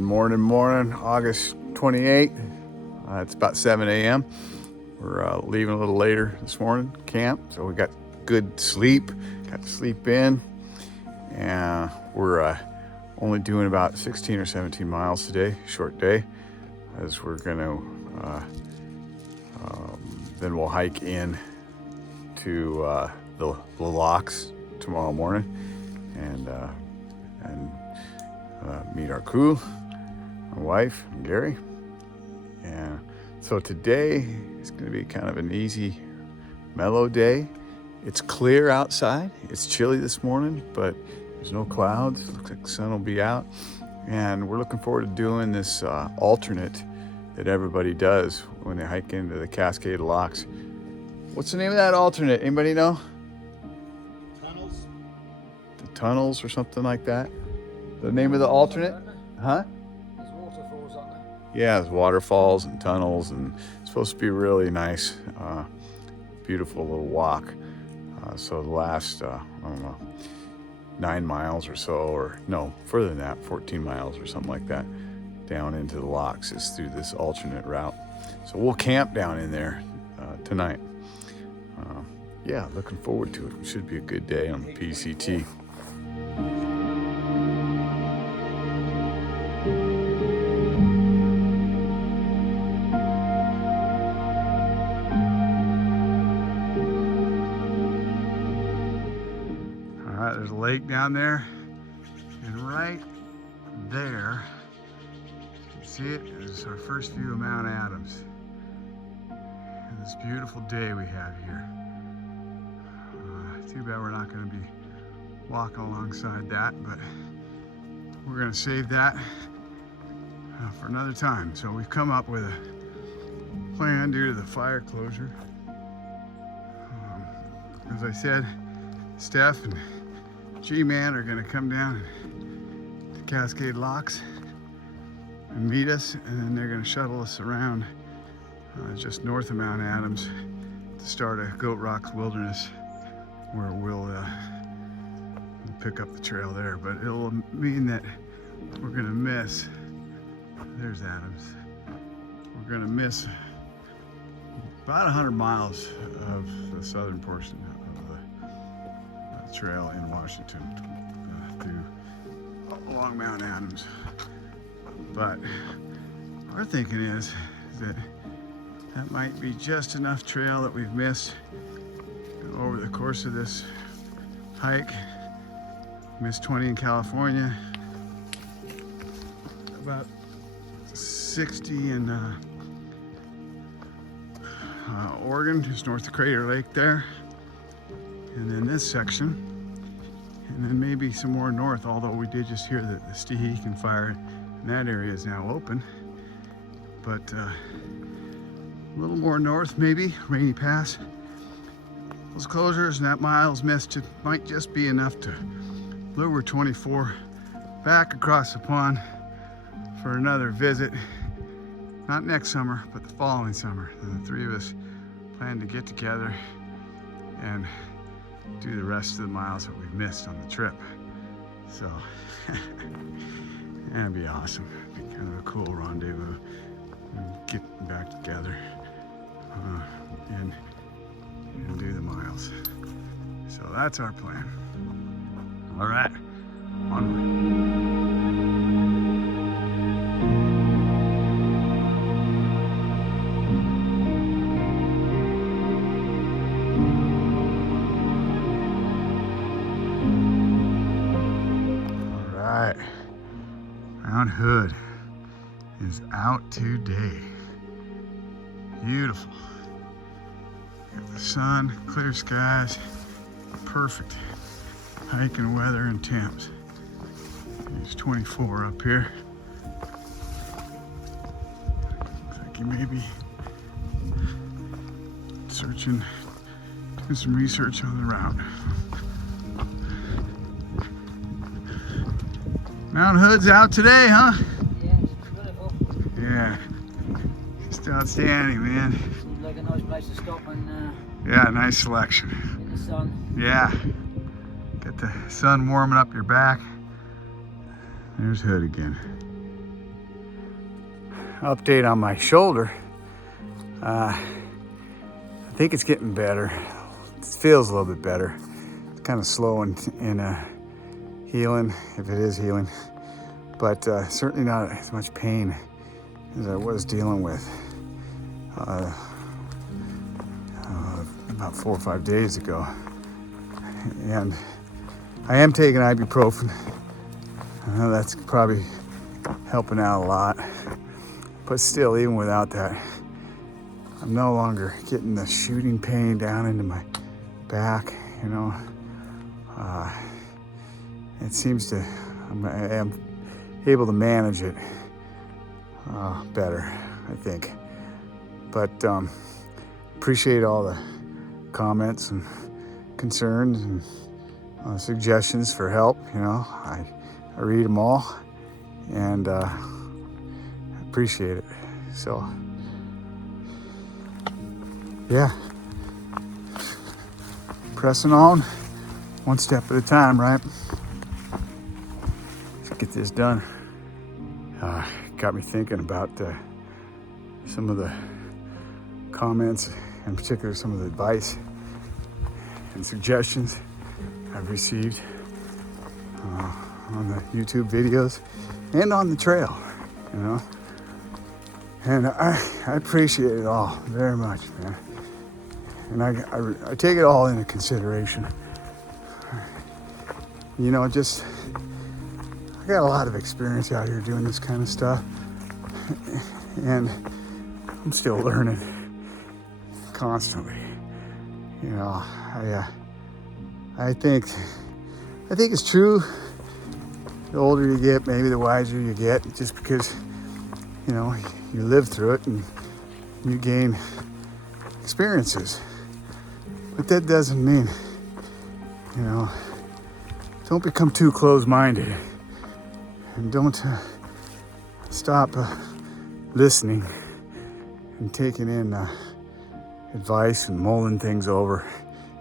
Morning, August 28th. It's about 7 a.m. We're leaving a little later this morning, camp, so we got good sleep, got to sleep in, and we're only doing about 16 or 17 miles today, short day, as we're gonna, then we'll hike in to the locks tomorrow morning and meet our crew, my wife, and Gary. And so today is going to be kind of an easy, mellow day. It's clear outside. It's chilly this morning, but there's no clouds. Looks like the sun will be out. And we're looking forward to doing this alternate that everybody does when they hike into the Cascade Locks. What's the name of that alternate? Anybody know? Tunnels. The tunnels or something like that? The name of the alternate? Huh? There's waterfalls on there. Yeah, there's waterfalls and tunnels, and it's supposed to be really nice, beautiful little walk. So the last, I don't know, 9 miles or so, or no, further than that, 14 miles or something like that, down into the locks is through this alternate route. So we'll camp down in there tonight. Yeah, looking forward to it. It should be a good day on the PCT. There's a lake down there, and right there, you can see it, is our first view of Mount Adams. And this beautiful day we have here. Too bad we're not going to be walking alongside that, but we're going to save that for another time. So we've come up with a plan due to the fire closure. As I said, Steph and G-Man are gonna come down to Cascade Locks and meet us, and then they're gonna shuttle us around just north of Mount Adams to start a Goat Rocks Wilderness, where we'll pick up the trail there. But it'll mean that we're gonna miss, there's Adams, we're gonna miss about 100 miles of the southern portion of the trail in Washington along Mount Adams. But our thinking is that that might be just enough trail that we've missed over the course of this hike. Missed 20 in California, about 60 in Oregon, just north of Crater Lake there, and then this section, and then maybe some more north, although we did just hear that the Stehekin fire in that area is now open. But a little more north, maybe, Rainy Pass. Those closures and that miles missed might just be enough to lure 24 back across the pond for another visit. Not next summer, but the following summer. And the three of us plan to get together and do the rest of the miles that we've missed on the trip. So that'd be awesome. It'd be kind of a cool rendezvous and get back together and do the miles. So that's our plan. All right, onward. Mount Hood is out today. Beautiful. Got the sun, clear skies, perfect hiking weather and temps. There's 24 up here. Looks like you may be searching, doing some research on the route. Mount Hood's out today, huh? Yeah, it's beautiful. Yeah, just outstanding, man. Seems like a nice place to stop and yeah, nice selection. in the sun. Yeah, get the sun warming up your back. There's Hood again. update on my shoulder. I think it's getting better. It feels a little bit better. It's kind of slow in healing, if it is healing, but certainly not as much pain as I was dealing with about 4 or 5 days ago. And I am taking ibuprofen. I know that's probably helping out a lot, but still, even without that, I'm no longer getting the shooting pain down into my back, you know. It seems to, I am able to manage it better, I think. But appreciate all the comments and concerns and suggestions for help. You know, I read them all, and appreciate it. So yeah, pressing on one step at a time, right? Let's get this done. Got me thinking about some of the comments, in particular some of the advice and suggestions I've received on the YouTube videos and on the trail, you know. And I appreciate it all very much, man. And I take it all into consideration. You know, just, I got a lot of experience out here doing this kind of stuff, and I'm still learning constantly. You know, I think it's true. The older you get, maybe the wiser you get, just because, you know, you live through it and you gain experiences. But that doesn't mean, you know, don't become too close-minded, and don't stop listening and taking in advice and mulling things over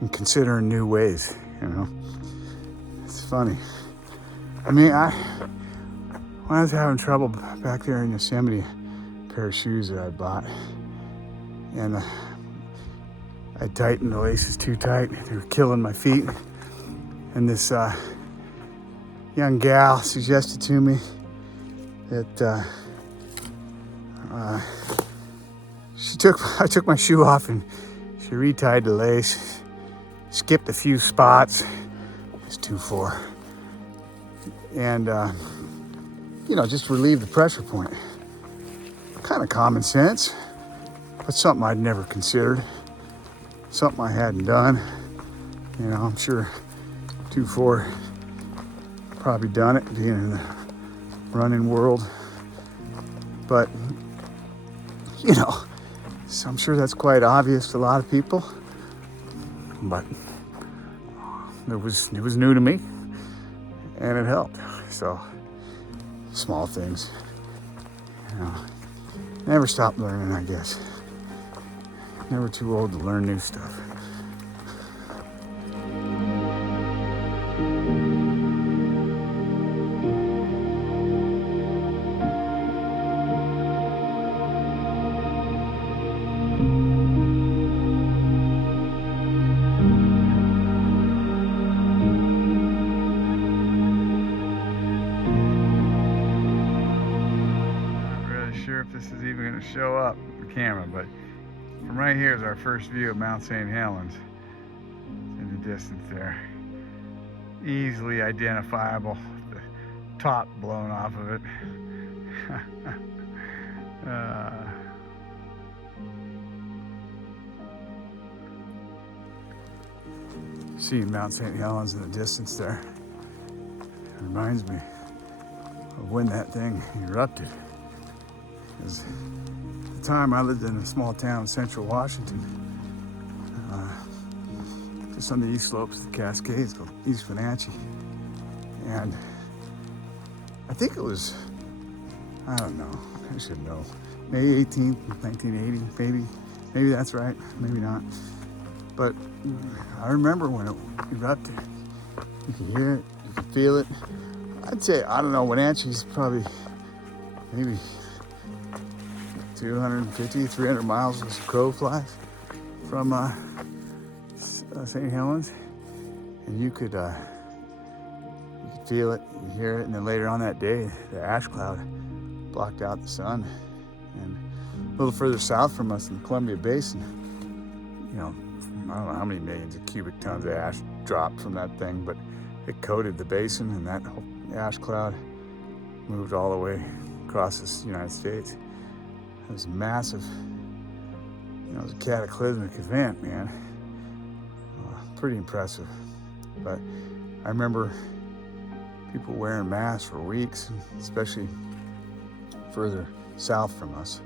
and considering new ways, you know. It's funny. I mean, when I was having trouble back there in Yosemite, a pair of shoes that I bought, and I tightened the laces too tight. They were killing my feet. And this young gal suggested to me that I took my shoe off and she retied the lace, skipped a few spots. It's 2-4. And, you know, just relieve the pressure point. Kind of common sense, but something I'd never considered. Something I hadn't done. You know, I'm sure 2-4 probably done it, being in the running world. But, you know, so I'm sure that's quite obvious to a lot of people. But it was new to me, and it helped. So, small things, you know, never stop learning, I guess. Never too old to learn new stuff. If this is even going to show up on the camera, but from right here is our first view of Mount St. Helens in the distance there. Easily identifiable, the top blown off of it. Seeing Mount St. Helens in the distance there, it reminds me of when that thing erupted. Because at the time I lived in a small town in central Washington, just on the east slopes of the Cascades called East Wenatchee. And I think it was, I don't know, I should know, May 18th, 1980, maybe that's right, maybe not. But I remember when it erupted. You could hear it, you could feel it. I'd say, I don't know, Wenatchee's probably maybe 250, 300 miles as the crow flies from St. Helens, and you could feel it, you hear it, and then later on that day, the ash cloud blocked out the sun. And a little further south from us in the Columbia Basin, you know, I don't know how many millions of cubic tons of ash dropped from that thing, but it coated the basin, and that whole ash cloud moved all the way across the United States. It was massive. You know, it was a cataclysmic event, man. Pretty impressive. But I remember people wearing masks for weeks, especially further south from us,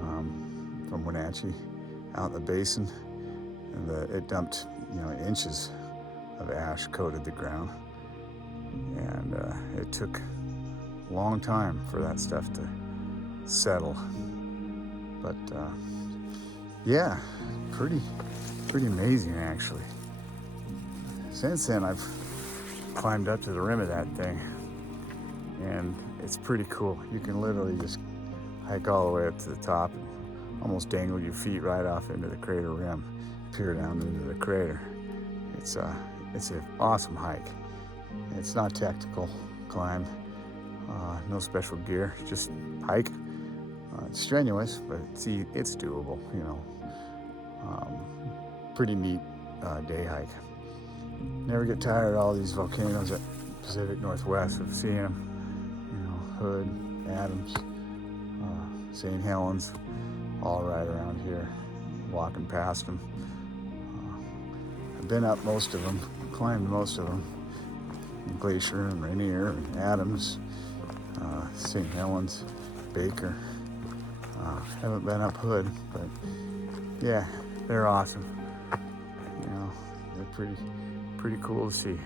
from Wenatchee, out in the basin, and it dumped, you know, inches of ash coated the ground, and it took a long time for that stuff to settle. But yeah, pretty amazing actually. Since then, I've climbed up to the rim of that thing, and it's pretty cool. You can literally just hike all the way up to the top and almost dangle your feet right off into the crater rim, peer down into the crater. It's an awesome hike. It's not technical climb, no special gear, just hike. It's strenuous, but it's doable, you know. Pretty neat day hike. Never get tired of all these volcanoes at Pacific Northwest of seeing them. You know, Hood, Adams, St. Helens, all right around here, walking past them. I've been up most of them, climbed most of them. Glacier and Rainier and Adams, St. Helens, Baker. Haven't been up Hood, but yeah, they're awesome. You know, they're pretty cool to see.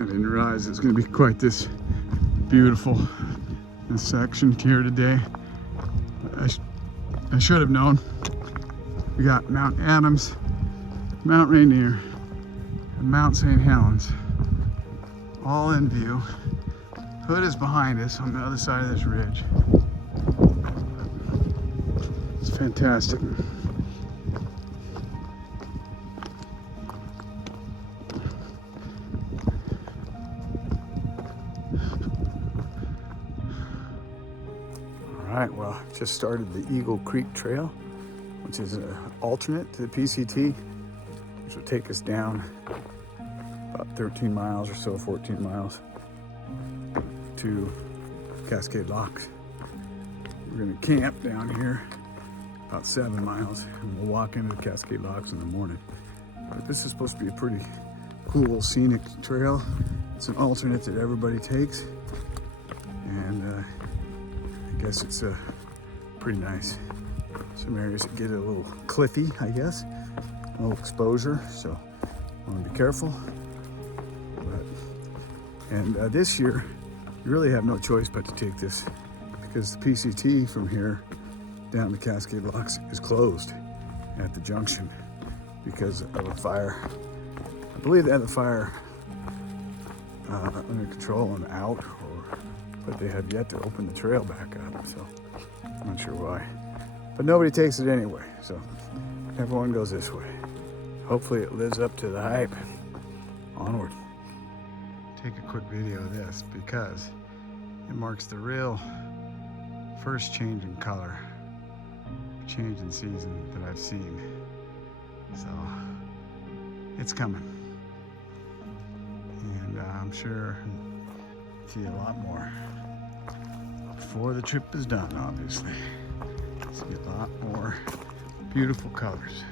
I didn't realize it was going to be quite this beautiful section here today. I should have known. We got Mount Adams, Mount Rainier, and Mount St. Helens all in view. Hood is behind us on the other side of this ridge. It's fantastic. All right, well, just started the Eagle Creek Trail, which is an alternate to the PCT, which will take us down about 13 miles or so, 14 miles to Cascade Locks. We're gonna camp down here about 7 miles, and we'll walk into the Cascade Locks in the morning. But this is supposed to be a pretty cool scenic trail. It's an alternate that everybody takes, and I guess it's pretty nice. Some areas that get a little cliffy, I guess, a little exposure, so I want to be careful. And this year, you really have no choice but to take this, because the PCT from here down to Cascade Locks is closed at the junction because of a fire. I believe they had the fire under control and out, but they have yet to open the trail back up, so I'm not sure why. But nobody takes it anyway, so everyone goes this way. Hopefully it lives up to the hype. Onward. Take a quick video of this because it marks the real first change in color, change in season that I've seen. So it's coming. And I'm sure we'll see a lot more before the trip is done, obviously. See a lot more beautiful colors.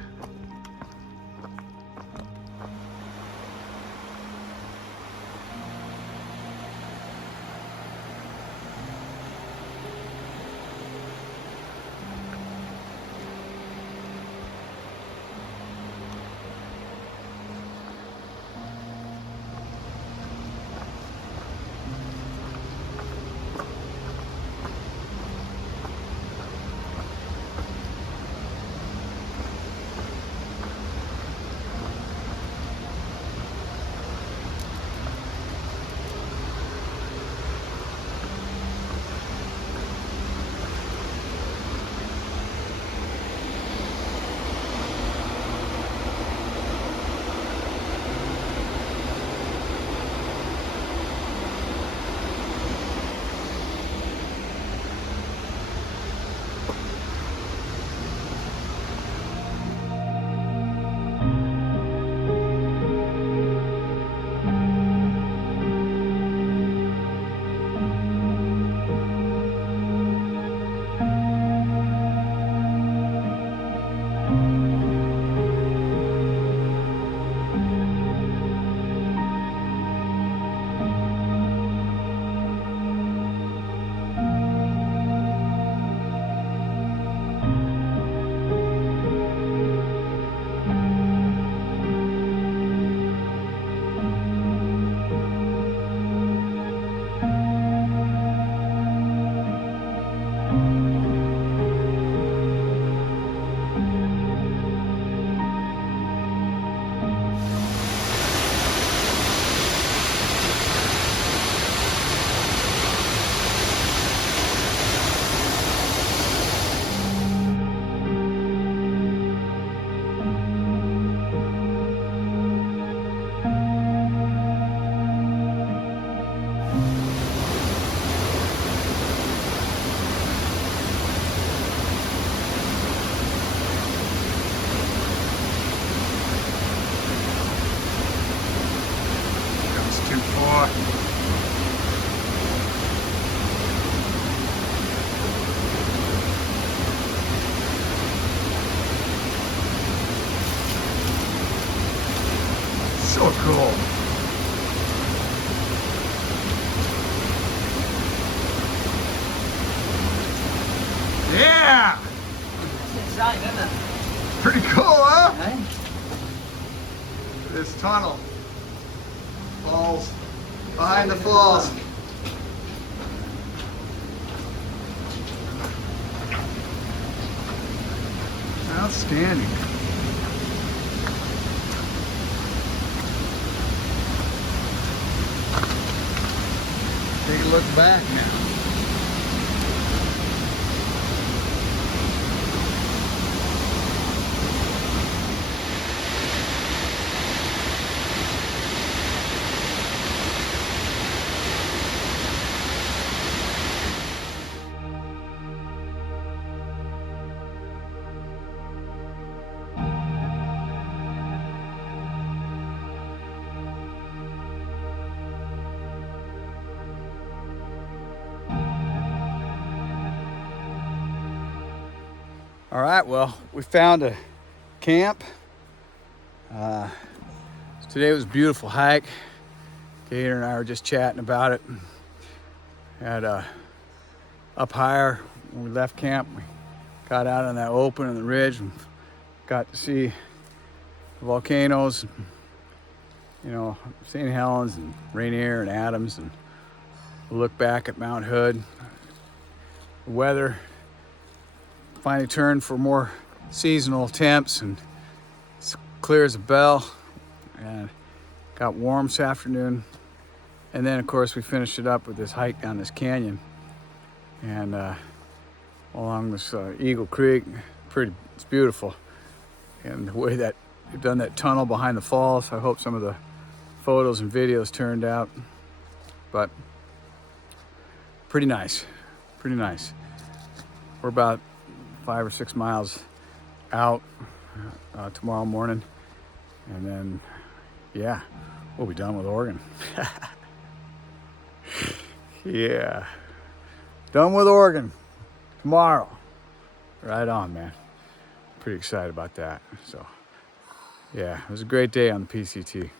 cool. Yeah! It's insane, isn't it? Pretty cool, huh? Eh? This tunnel. Falls. Behind the falls. Outstanding. Take a look back now. All right, well, we found a camp. Today was a beautiful hike. Gator and I were just chatting about it. Had up higher when we left camp. We got out on that open on the ridge and got to see the volcanoes, you know, St. Helens and Rainier and Adams, and look back at Mount Hood. The weather finally turned for more seasonal temps and it's clear as a bell, and got warm this afternoon. And then of course we finished it up with this hike down this canyon and along this Eagle Creek. It's beautiful. And the way that we've done that tunnel behind the falls, I hope some of the photos and videos turned out, but pretty nice, pretty nice. We're about 5 or 6 miles out tomorrow morning, and then yeah, we'll be done with Oregon. Yeah, done with Oregon tomorrow. Right on, man. Pretty excited about that. So yeah, it was a great day on the PCT.